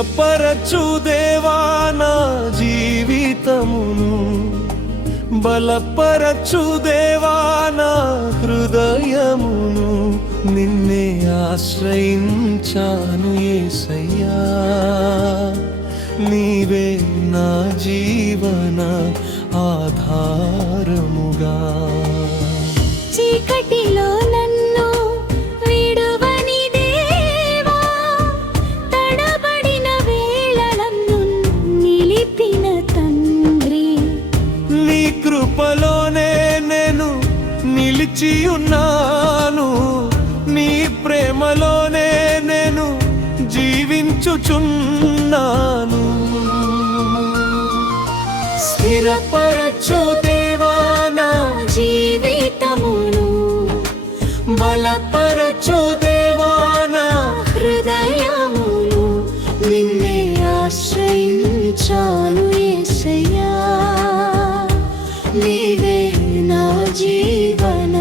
స్థిరపరచు దేవా నా జీవితమును, బలపరచు దేవా నా హృదయమును. నిన్నే ఆశ్రయించాను యేసయ్యా, నీవే నా జీవన ఆధారముగా. చీకటిలో నన్ను విడువని దేవా, తడబడిన వేళలను నిలిపిన తండ్రి. నీ కృపలోనే నేను నిలిచి ఉన్నాను, నీ ప్రేమలోనే నేను జీవించుచున్నాను. స్థిరపరచు దేవా నా జీవితమును, బలపరచు దేవా నా హృదయమును. నిన్నే ఆశ్రయించాను యేసయ్యా, నీవే నా జీవన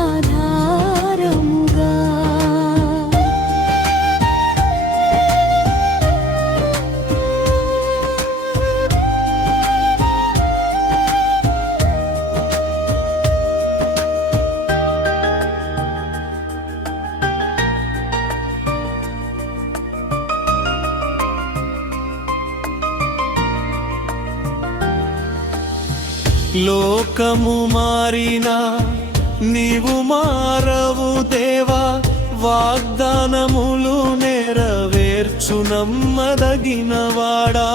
ఆధారముగా. లోకము మారినా నీవు మారవు దేవా, వాగ్దానములు నెరవేర్చు నమ్మదగినవాడా.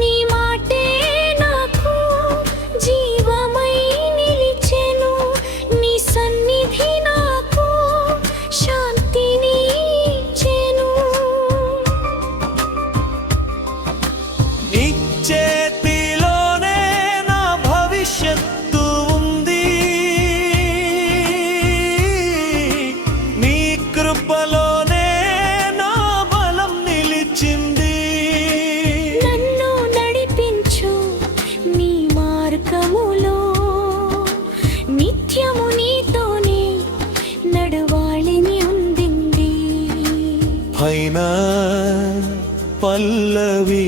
నీ మాటే నాకు జీవమై నిలిచెను, నీ సన్నిధి నాకు శాంతిని ఇచ్చెను. చేతిలోనే నా భవిష్యత్తు ఉంది, నీ కృపలోనే నా బలం నిలిచింది. నన్ను నడిపించు నీ మార్గములో, నిత్యము నీతోనే నడవాళిని ఉండింది. పైన పల్లవి